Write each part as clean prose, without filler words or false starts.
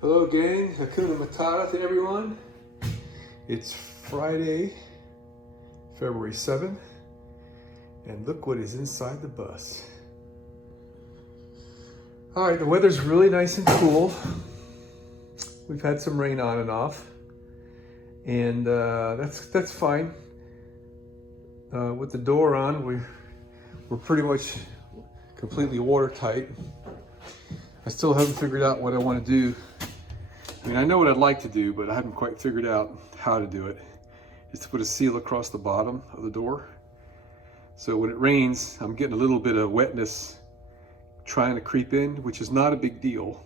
Hello gang, Hakuna Matata to everyone. It's Friday, February 7th, and look what is inside the bus. All right, the weather's really nice and cool. We've had some rain on and off, and that's fine. With the door on, we're pretty much completely watertight. I still haven't figured out what I want to do. I mean, I know what I'd like to do, but I haven't quite figured out how to do it. Is to put a seal across the bottom of the door. So when it rains, I'm getting a little bit of wetness trying to creep in, which is not a big deal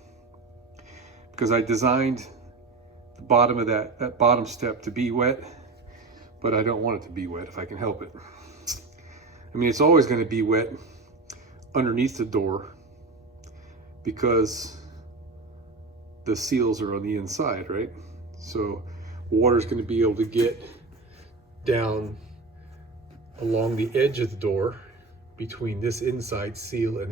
because I designed the bottom of that bottom step to be wet, but I don't want it to be wet if I can help it. I mean, it's always going to be wet underneath the door because the seals are on the inside, right? So water's going to be able to get down along the edge of the door between this inside seal and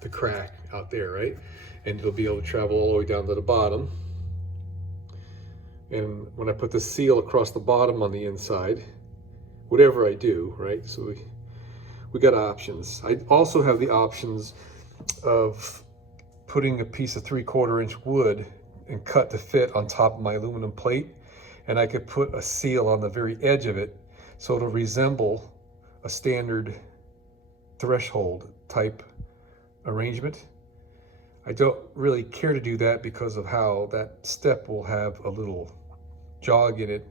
the crack out there, right? And it'll be able to travel all the way down to the bottom. And when I put the seal across the bottom on the inside, whatever I do, right? So we got options. I also have the options of putting a piece of 3/4 inch wood and cut to fit on top of my aluminum plate, and I could put a seal on the very edge of it so it'll resemble a standard threshold type arrangement. I don't really care to do that because of how that step will have a little jog in it.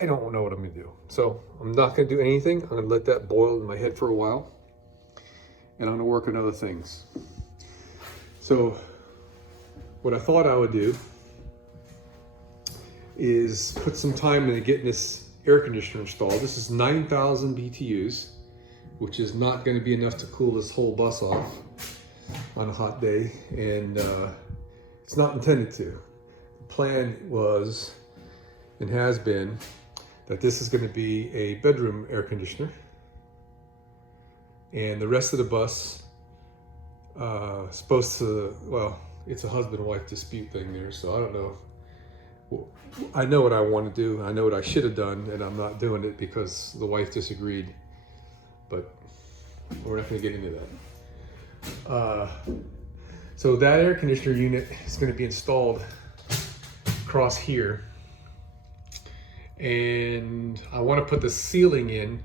I don't know what I'm gonna do. So I'm not gonna do anything. I'm gonna let that boil in my head for a while, and I'm gonna work on other things. So what I thought I would do is put some time into getting this air conditioner installed. This is 9,000 BTUs, which is not going to be enough to cool this whole bus off on a hot day, and it's not intended to. The plan was and has been that this is going to be a bedroom air conditioner, and the rest of the bus supposed to, well, it's a husband-wife dispute thing there, so I don't know. Well, I know what I want to do. I know what I should have done, and I'm not doing it because the wife disagreed. But we're not going to get into that. So that air conditioner unit is going to be installed across here, and I want to put the ceiling in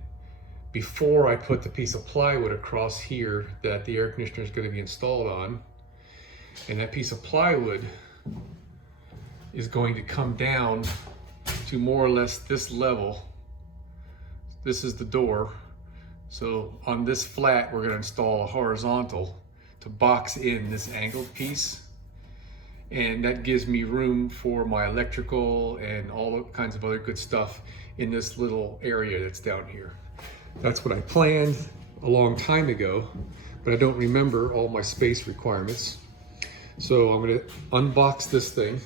before I put the piece of plywood across here that the air conditioner is going to be installed on. And that piece of plywood is going to come down to more or less this level. This is the door. So on this flat, we're going to install a horizontal to box in this angled piece. And that gives me room for my electrical and all kinds of other good stuff in this little area that's down here. That's what I planned a long time ago, but I don't remember all my space requirements. So I'm going to unbox this thing,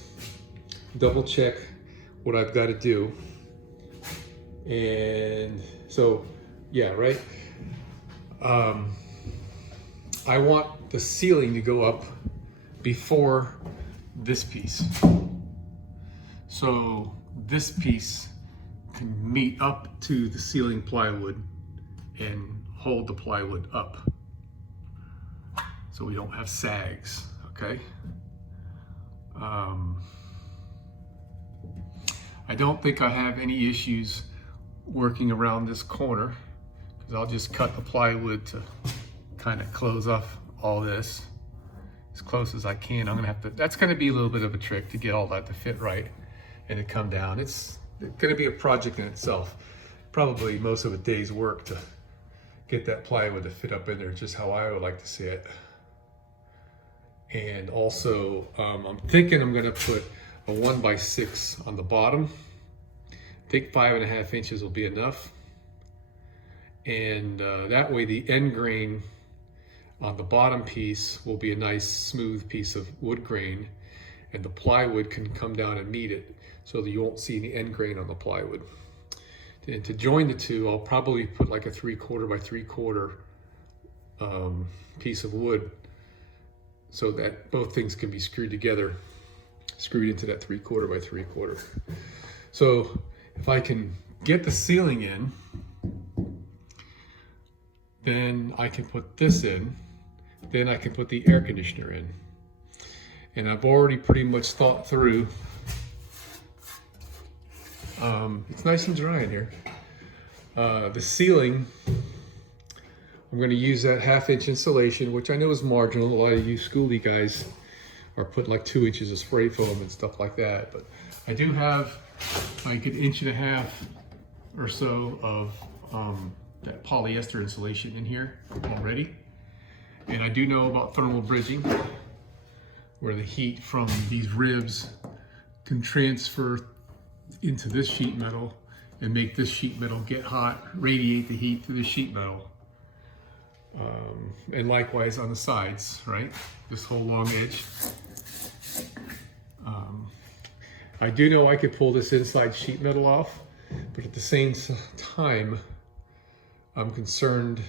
double check what I've got to do. And so, yeah, right. I want the ceiling to go up before this piece. So this piece can meet up to the ceiling plywood and hold the plywood up so we don't have sags. Okay. I don't think I have any issues working around this corner because I'll just cut the plywood to kind of close off all this as close as I can. I'm gonna have to, that's gonna be a little bit of a trick to get all that to fit right and to come down. It's gonna be a project in itself. Probably most of a day's work to get that plywood to fit up in there, just how I would like to see it. And also, I'm thinking I'm gonna put a 1x6 on the bottom. I think 5.5 inches will be enough. And that way the end grain on the bottom piece will be a nice smooth piece of wood grain, and the plywood can come down and meet it so that you won't see any end grain on the plywood. And to join the two, I'll probably put like a 3/4 by 3/4 piece of wood so that both things can be screwed together, screwed into that 3/4 by 3/4. So if I can get the ceiling in, then I can put this in, then I can put the air conditioner in. And I've already pretty much thought through, it's nice and dry in here. The ceiling, I'm going to use that 1/2 inch insulation, which I know is marginal. A lot of you schooly guys are putting like 2 inches of spray foam and stuff like that. But I do have like 1.5 inches or so of that polyester insulation in here already. And I do know about thermal bridging, where the heat from these ribs can transfer into this sheet metal and make this sheet metal get hot, radiate the heat through the sheet metal. And likewise on the sides, right? This whole long edge. I do know I could pull this inside sheet metal off, but at the same time, I'm concerned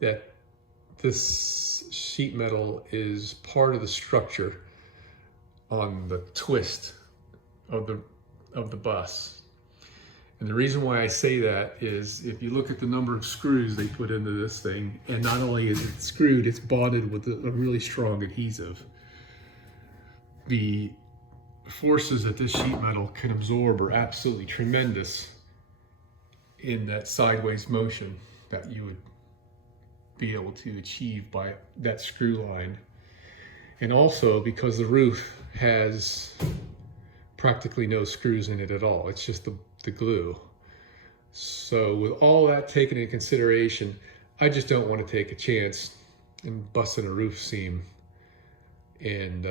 that this sheet metal is part of the structure on the twist of the bus. And the reason why I say that is if you look at the number of screws they put into this thing, and not only is it screwed, it's bonded with a really strong adhesive. The forces that this sheet metal can absorb are absolutely tremendous in that sideways motion that you would be able to achieve by that screw line. And also because the roof has practically no screws in it at all. It's just the glue. So with all that taken into consideration, I just don't want to take a chance in busting a roof seam. And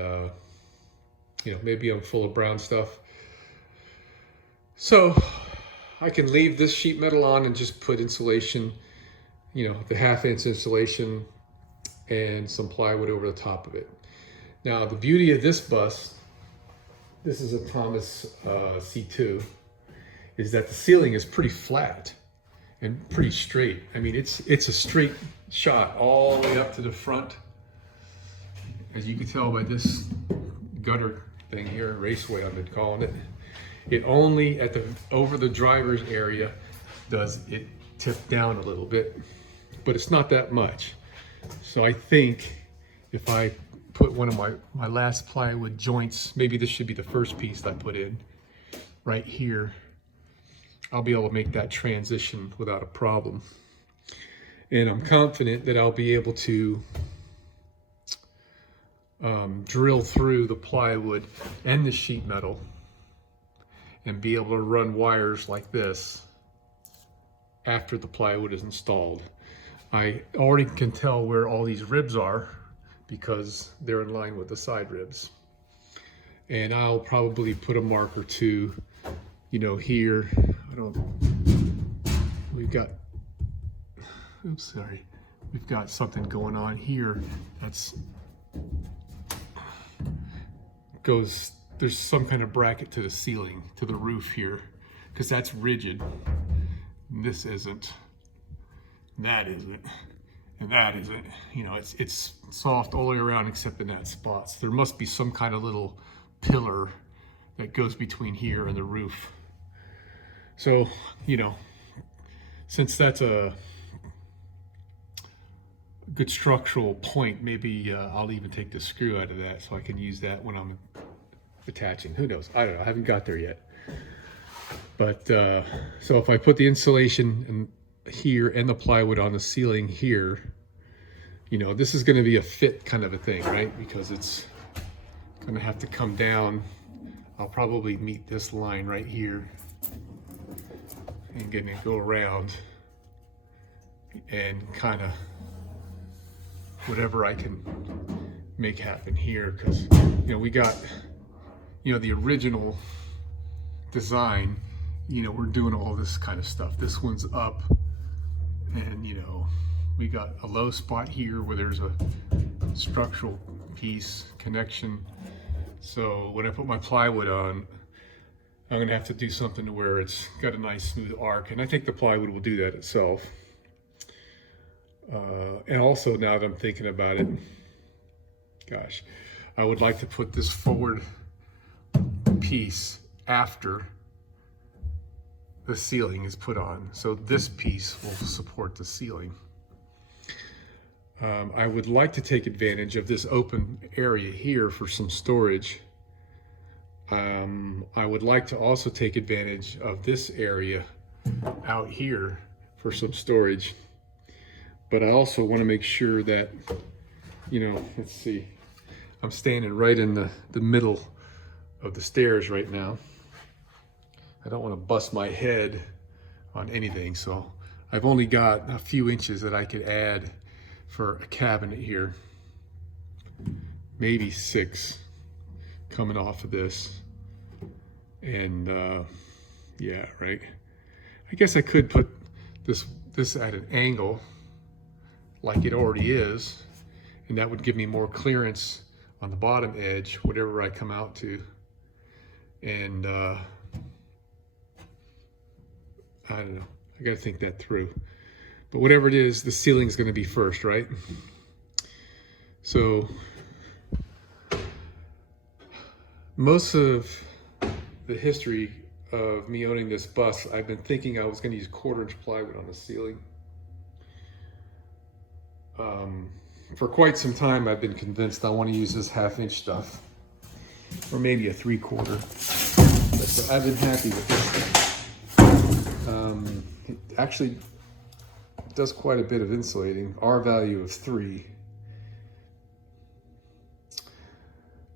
maybe I'm full of brown stuff. So I can leave this sheet metal on and just put insulation, the 1/2 inch insulation and some plywood over the top of it. Now the beauty of this bus, this is a Thomas C2, is that the ceiling is pretty flat and pretty straight. I mean, it's a straight shot all the way up to the front. As you can tell by this gutter thing here, raceway I've been calling it, it only over the driver's area does it tip down a little bit, but it's not that much. So I think if I put one of my last plywood joints, maybe this should be the first piece I put in right here, I'll be able to make that transition without a problem. And I'm confident that I'll be able to drill through the plywood and the sheet metal and be able to run wires like this after the plywood is installed. I already can tell where all these ribs are because they're in line with the side ribs. And I'll probably put a mark or two, here. We've got something going on here there's some kind of bracket to the ceiling, to the roof here, because that's rigid. And this isn't, and that isn't, and that isn't. It's soft all the way around except in that spot. So there must be some kind of little pillar that goes between here and the roof. So, since that's a good structural point, maybe I'll even take the screw out of that so I can use that when I'm attaching. Who knows? I don't know. I haven't got there yet. But so if I put the insulation here and the plywood on the ceiling here, this is going to be a fit kind of a thing, right? Because it's going to have to come down. I'll probably meet this line right here and get it go around and kind of whatever I can make happen here, because we got the original design, we're doing all this kind of stuff. This one's up, and we got a low spot here where there's a structural piece connection. So when I put my plywood on, I'm gonna have to do something to where it's got a nice smooth arc, and I think the plywood will do that itself. And also, now that I'm thinking about it, gosh, I would like to put this forward piece after the ceiling is put on. So this piece will support the ceiling. I would like to take advantage of this open area here for some storage. I would like to also take advantage of this area out here for some storage. But I also want to make sure that, you know, let's see, I'm standing right in the middle of the stairs right now. I don't want to bust my head on anything, so I've only got a few inches that I could add for a cabinet here. Maybe 6 coming off of this. And yeah, right. I guess I could put this at an angle like it already is, and that would give me more clearance on the bottom edge, whatever I come out to. And I don't know, I gotta think that through. But whatever it is, the ceiling is gonna be first, right? So most of the history of me owning this bus, I've been thinking I was gonna use 1/4-inch plywood on the ceiling. For quite some time, I've been convinced I want to use this 1/2-inch stuff, or maybe a 3/4. But I've been happy with this thing. It actually does quite a bit of insulating. R value of 3.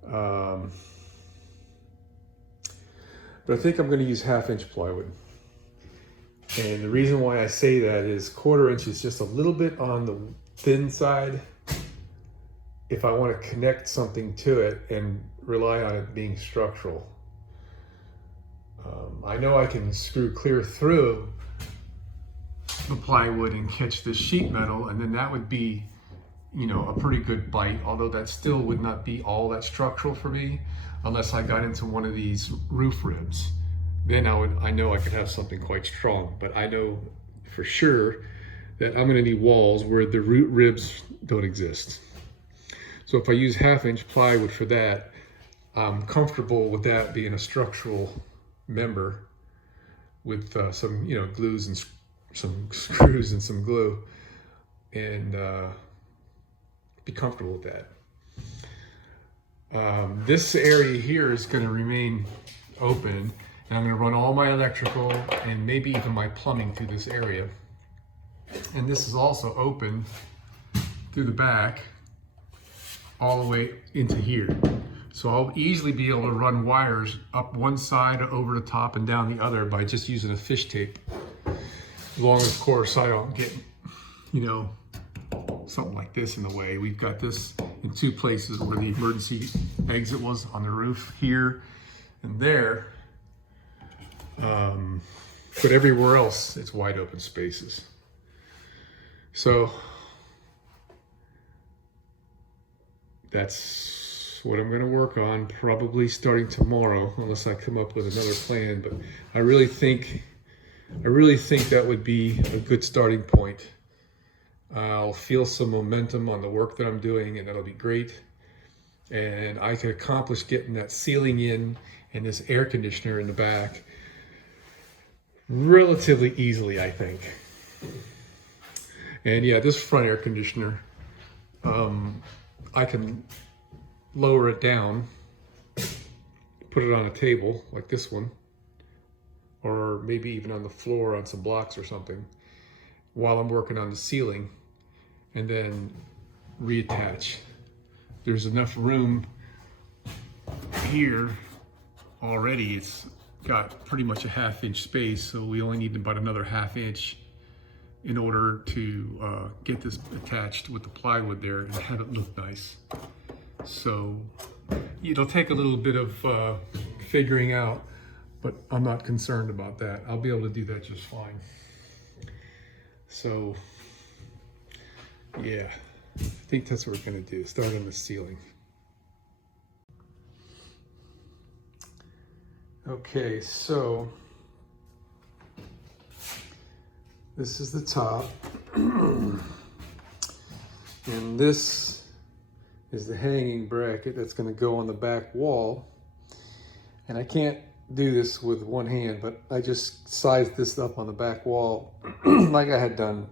But I think I'm going to use 1/2-inch plywood. And the reason why I say that is 1/4-inch is just a little bit on the thin side if I want to connect something to it and rely on it being structural. I know I can screw clear through the plywood and catch this sheet metal, and then that would be, you know, a pretty good bite, although that still would not be all that structural for me unless I got into one of these roof ribs. Then I know I could have something quite strong, but I know for sure that I'm going to need walls where the root ribs don't exist. So if I use 1/2-inch plywood for that, I'm comfortable with that being a structural member with some, you know, glues and some screws and some glue, and be comfortable with that. This area here is going to remain open, and I'm going to run all my electrical and maybe even my plumbing through this area. And this is also open through the back all the way into here. So I'll easily be able to run wires up one side, over the top, and down the other by just using a fish tape. As long as, of course, I don't get, you know, something like this in the way. We've got this in 2 places where the emergency exit was, on the roof here and there. But everywhere else, it's wide open spaces. So that's what I'm going to work on, probably starting tomorrow, unless I come up with another plan. But I really think that would be a good starting point. I'll feel some momentum on the work that I'm doing, and that'll be great. And I can accomplish getting that ceiling in and this air conditioner in the back relatively easily, I think. And yeah, this front air conditioner, I can lower it down, put it on a table like this one, or maybe even on the floor on some blocks or something, while I'm working on the ceiling, and then reattach. There's enough room here already. It's got pretty much a 1/2-inch space, so we only need about another 1/2 inch in order to get this attached with the plywood there and have it look nice. So it'll take a little bit of figuring out, but I'm not concerned about that. I'll be able to do that just fine. So yeah, I think that's what we're gonna do, start on the ceiling. Okay, so this is the top, and this is the hanging bracket that's going to go on the back wall. And I can't do this with one hand, but I just sized this up on the back wall like I had done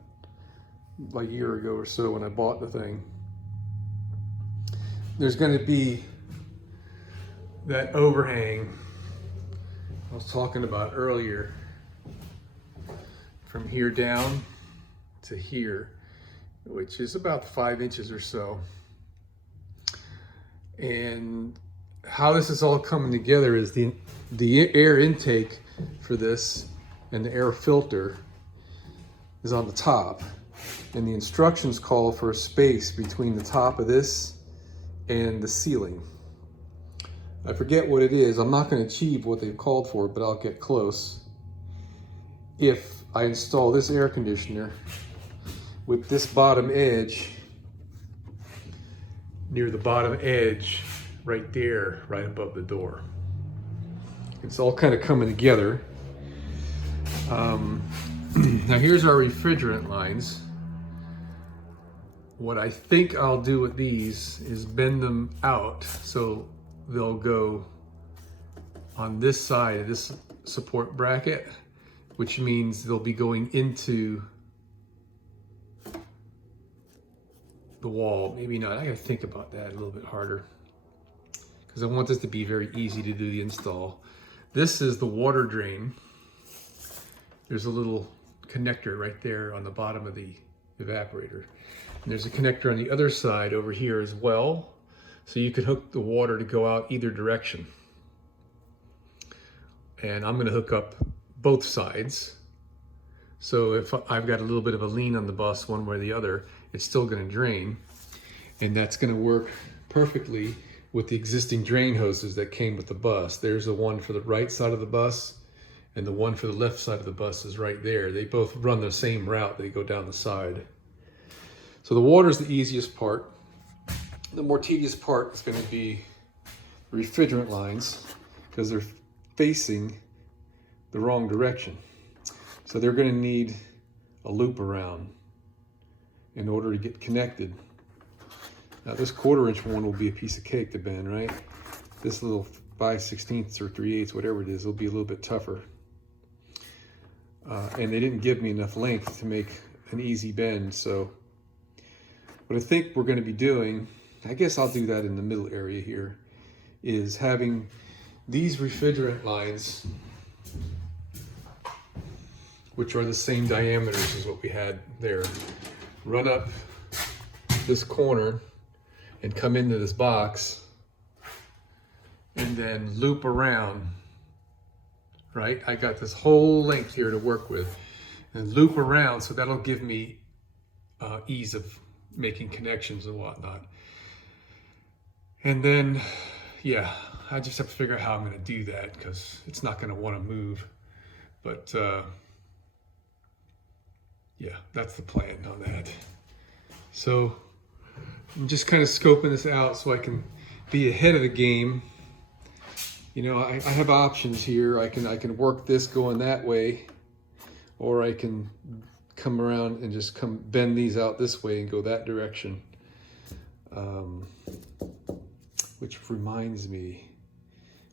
a year ago or so when I bought the thing. There's going to be that overhang I was talking about earlier, from here down to here, which is about 5 inches or so. And how this is all coming together is the air intake for this and the air filter is on the top, and the instructions call for a space between the top of this and the ceiling. I forget what it is. I'm not going to achieve what they've called for, but I'll get close. If I install this air conditioner with this bottom edge near the bottom edge right there, right above the door. It's all kind of coming together. Now here's our refrigerant lines. What I think I'll do with these is bend them out so they'll go on this side of this support bracket, which means they'll be going into the wall. Maybe not. I gotta think about that a little bit harder because I want this to be very easy to do the install. This is the water drain. There's a little connector right there on the bottom of the evaporator. And there's a connector on the other side over here as well. So you could hook the water to go out either direction. And I'm gonna hook up both sides. So if I've got a little bit of a lean on the bus one way or the other, it's still gonna drain. And that's gonna work perfectly with the existing drain hoses that came with the bus. There's the one for the right side of the bus, and the one for the left side of the bus is right there. They both run the same route. They go down the side. So the water is the easiest part. The more tedious part is going to be refrigerant lines because they're facing the wrong direction. So they're going to need a loop around in order to get connected. Now this 1/4 inch one will be a piece of cake to bend, right? This little 5/16 or 3/8, whatever it is, will be a little bit tougher. And they didn't give me enough length to make an easy bend. So what I think we're going to be doing, I guess I'll do that in the middle area here, is having these refrigerant lines, which are the same diameters as what we had there, run up this corner and come into this box and then loop around, right? I got this whole length here to work with and loop around, so that'll give me ease of making connections and whatnot. And then, yeah, I just have to figure out how I'm going to do that because it's not going to want to move. But yeah, that's the plan on that. So I'm just kind of scoping this out so I can be ahead of the game. You know, I have options here. I can work this going that way, or I can come around and just bend these out this way and go that direction. Which reminds me,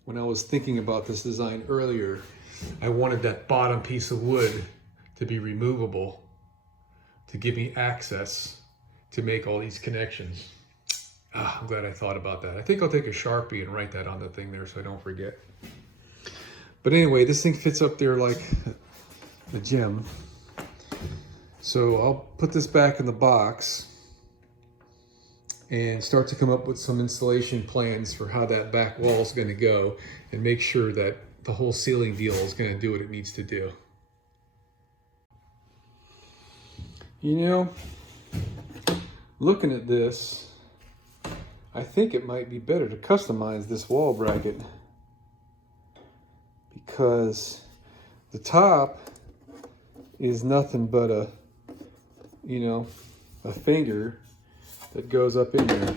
when I was thinking about this design earlier, I wanted that bottom piece of wood to be removable to give me access to make all these connections. I'm glad I thought about that. I think I'll take a Sharpie and write that on the thing there so I don't forget. But anyway, this thing fits up there like a gem. So I'll put this back in the box and start to come up with some installation plans for how that back wall is going to go and make sure that the whole ceiling deal is going to do what it needs to do. You know, looking at this, I think it might be better to customize this wall bracket because the top is nothing but a finger that goes up in there.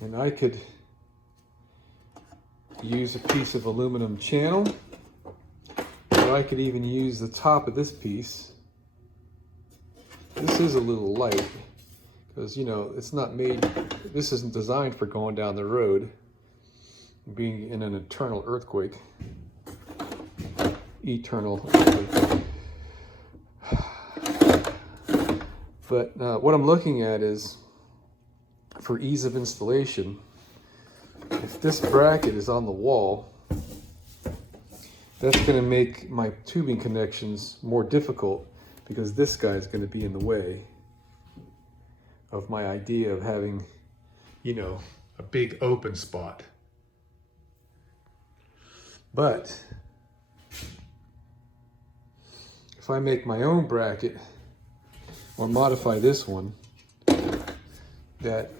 And I could use a piece of aluminum channel, or I could even use the top of this piece. This is a little light because you know it's not made, this isn't designed for going down the road, being in an eternal earthquake. Eternal earthquake. But what I'm looking at is, for ease of installation, if this bracket is on the wall, that's going to make my tubing connections more difficult, because this guy is going to be in the way of my idea of having, you know, a big open spot. But if I make my own bracket or modify this one, that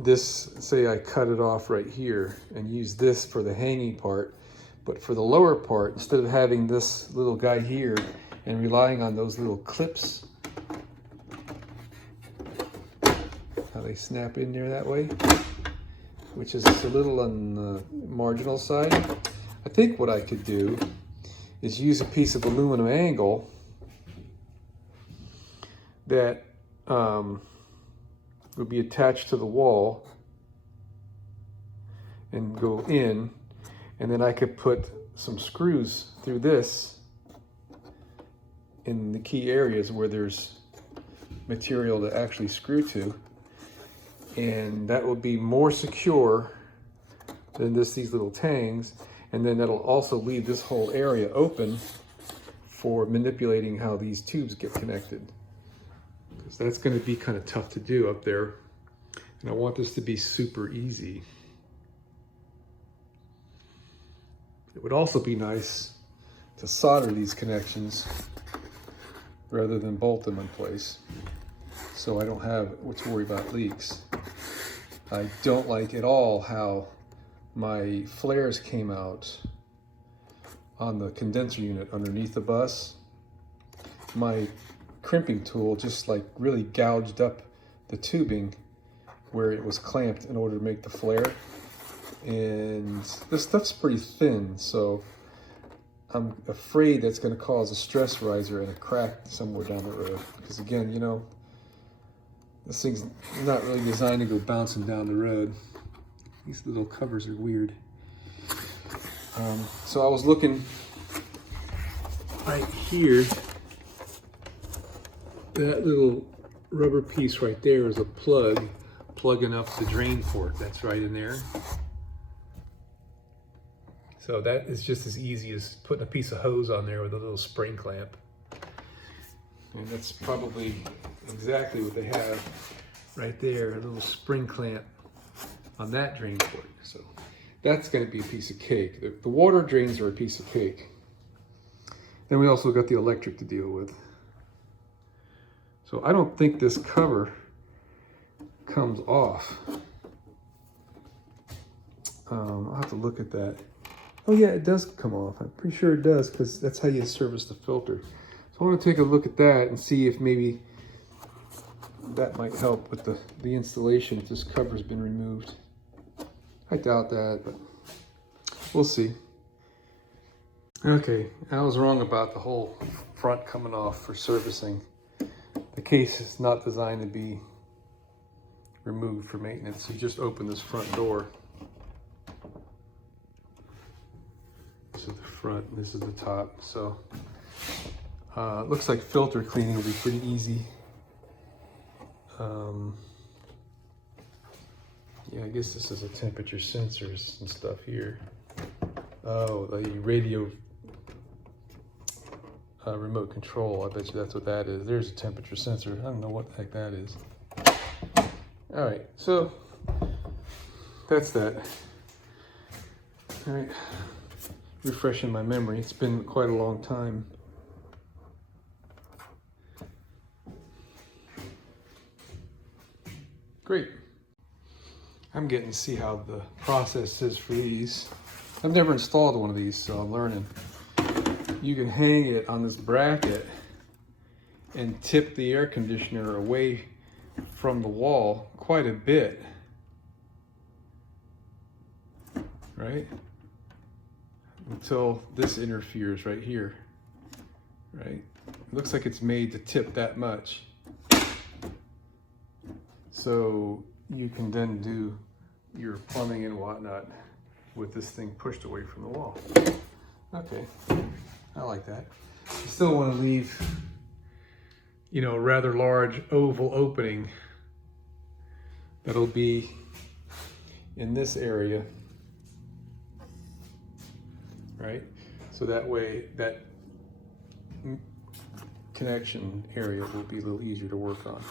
this, say I cut it off right here and use this for the hanging part, but for the lower part, instead of having this little guy here and relying on those little clips, how they snap in there that way, which is a little on the marginal side, I think what I could do is use a piece of aluminum angle that would be attached to the wall and go in, and then I could put some screws through this in the key areas where there's material to actually screw to, and that will be more secure than these little tangs, and then that'll also leave this whole area open for manipulating how these tubes get connected, because that's going to be kind of tough to do up there, and I want this to be super easy. It would also be nice to solder these connections rather than bolt them in place, so I don't have to worry about leaks. I don't like at all how my flares came out on the condenser unit underneath the bus. My crimping tool just like really gouged up the tubing where it was clamped in order to make the flare. And this stuff's pretty thin, so I'm afraid that's going to cause a stress riser and a crack somewhere down the road. Because again, you know, this thing's not really designed to go bouncing down the road. These little covers are weird. So I was looking right here. That little rubber piece right there is a plug, plugging up the drain port. That's right in there. So that is just as easy as putting a piece of hose on there with a little spring clamp. And that's probably exactly what they have right there, a little spring clamp on that drain port. So that's going to be a piece of cake. The water drains are a piece of cake. Then we also got the electric to deal with. So I don't think this cover comes off. I'll have to look at that. Oh yeah, it does come off. I'm pretty sure it does, because that's how you service the filter. So I want to take a look at that and see if maybe that might help with the installation if this cover's been removed. I doubt that, but we'll see. Okay, I was wrong about the whole front coming off for servicing. The case is not designed to be removed for maintenance. You just open this front door. This is the front, and this is the top. So it looks like filter cleaning will be pretty easy. Yeah, I guess this is a temperature sensors and stuff here. Oh, the radio remote control. I bet you that's what that is. There's a temperature sensor. I don't know what the heck that is. All right, so that's that. All right, refreshing my memory. It's been quite a long time. Great. I'm getting to see how the process is for these. I've never installed one of these, so I'm learning. You can hang it on this bracket and tip the air conditioner away from the wall quite a bit, right? Until this interferes right here, right? It looks like it's made to tip that much. So you can then do your plumbing and whatnot with this thing pushed away from the wall. Okay, I like that. You still want to leave, you know, a rather large oval opening that'll be in this area, right? So that way that connection area will be a little easier to work on.